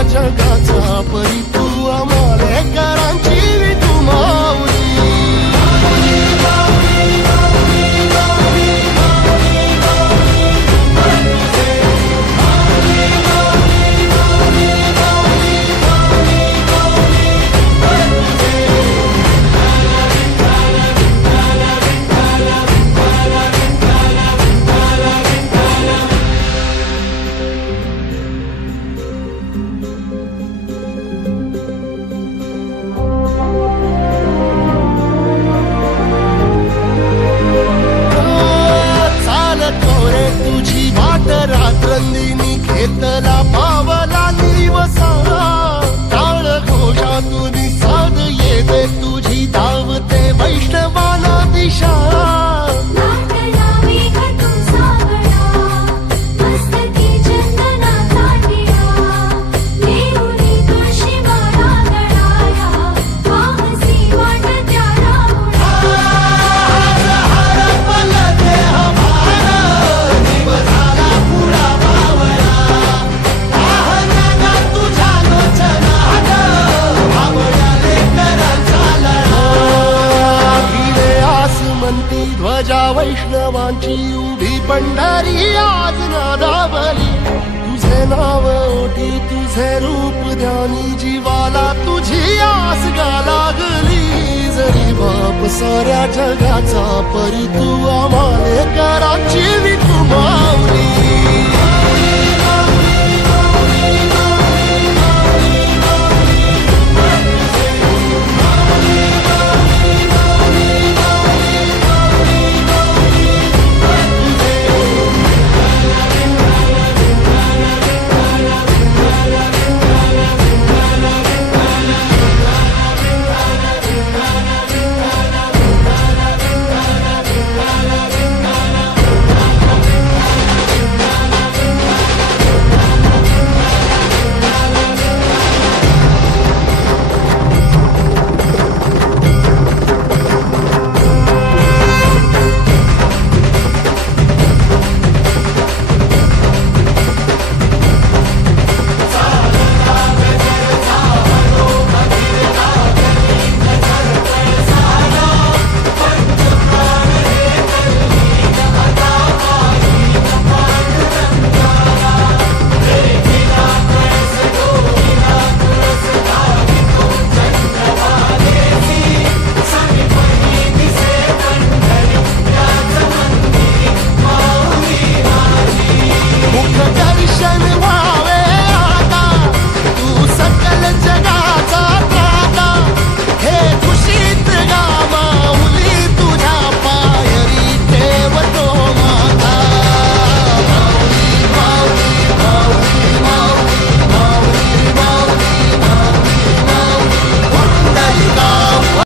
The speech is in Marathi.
साऱ्या जगाचा परी तू आम्हाले करांची विठू माऊली रात्रंदिनी घेतला पावला दिवसा टाळ घोषातून साध येते तुझी धावते वैष्णवाला दिशा ध्वजा वैष्णवांची उभी पंढरी आज नादावली तुझे नाव ओटी तुझे रूप ध्यानी जीवाला तुझी आस गा लागली जरी बाप साऱ्या जगाचा परी तू आम्हाले करांची विठू माऊली